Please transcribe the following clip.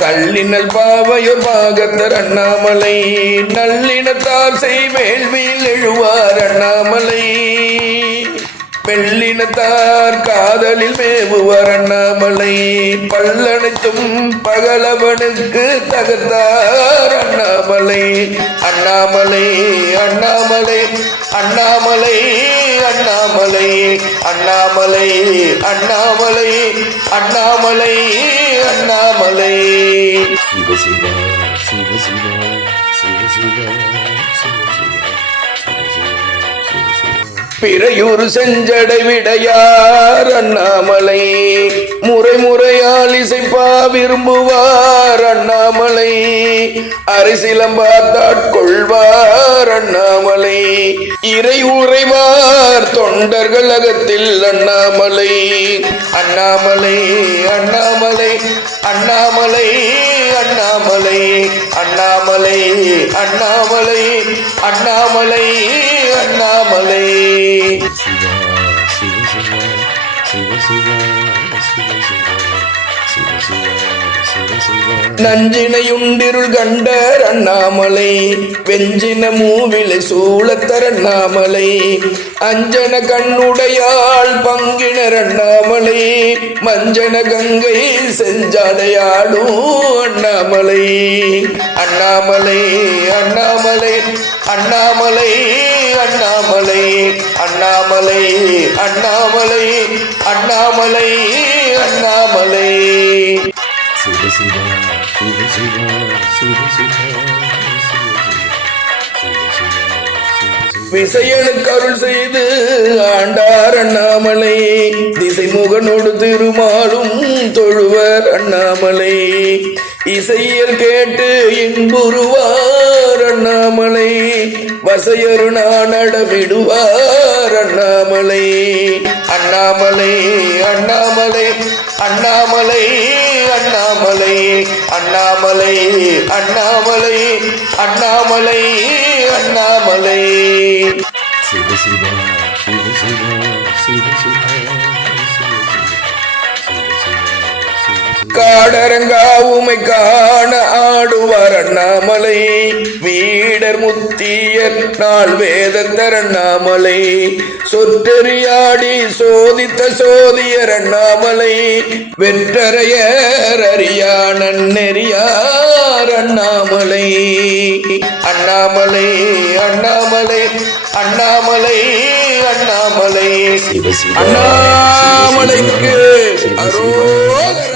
தள்ளினல் பாவையோர் பாகத்தர் அண்ணாமலை நல்லினத்தார் செய் வேள்வியில் எழுவார் அண்ணாமலை. வெள்ளினத்தார் காதலில் மேவுவார் அண்ணாமலை பல்லனைத்தும் பகலவனுக்கு தகர்த்தார் அண்ணாமலை. அண்ணாமலை அண்ணாமலை அண்ணாமலை அண்ணாமலை அண்ணாமலை அண்ணாமலை அண்ணாமலை அண்ணாமலை. சிவ சிவ சிவ சிவ சிவ சிவ சிவ பிறையூர் செஞ்சடை விடையார் அண்ணாமலை. முறை முறையால் இசைப்பா விரும்புவார் அண்ணாமலை. அரிசிலம்பாத்தாட் கொள்வார் அண்ணாமலை. இறை உறைவார் தொண்டர்கள் அகத்தில் அண்ணாமலை. அண்ணாமலை அண்ணாமலை அண்ணா அண்ணாமலை அண்ணாமலை அண்ணாமலை. சிவா சிவ சிவா சிவ சிவா சிவ நஞ்சினையுண்டிருள் கண்டர் அண்ணாமலை வெஞ்சின மூவிலை சூழத்தர் அண்ணாமலை அஞ்சன கண்ணுடையாள் பங்கினர் அண்ணாமலை மஞ்சன கங்கை செஞ்சாடையாடும் அண்ணாமலை. அண்ணாமலை அண்ணாமலை அண்ணாமலை அண்ணாமலை அண்ணாமலை அண்ணாமலை. விசையனுக்கு அருள் செய்து ஆண்டார் அண்ணாமலை. திசை முகனோடு திருமாலும் தொழுவர் அண்ணாமலை. இசையல் கேட்டு இன்புருவார் அண்ணாமலை. வசையரு நடமிடுவார் அண்ணாமலை அண்ணாமலை அண்ணாமலை அண்ணாமலை அண்ணாமலை அண்ணாமலை அண்ணாமலை அண்ணாமலை அண்ணாமலை சிவ சிவ சிவ சிவ சிவ சிவ காடரங்கா உமை காண ஆடுவார் அண்ணாமலை வீடர் முத்தியர் நாள் வேதத்தர் அண்ணாமலை. சொற்றறியாடி சோதித்த சோதியர் அண்ணாமலை. வெற்றரையர் அறியா நன்னெறியார் அண்ணாமலை. அண்ணாமலை அண்ணாமலை அண்ணாமலை அண்ணாமலை. அண்ணாமலைக்கு அரோகரா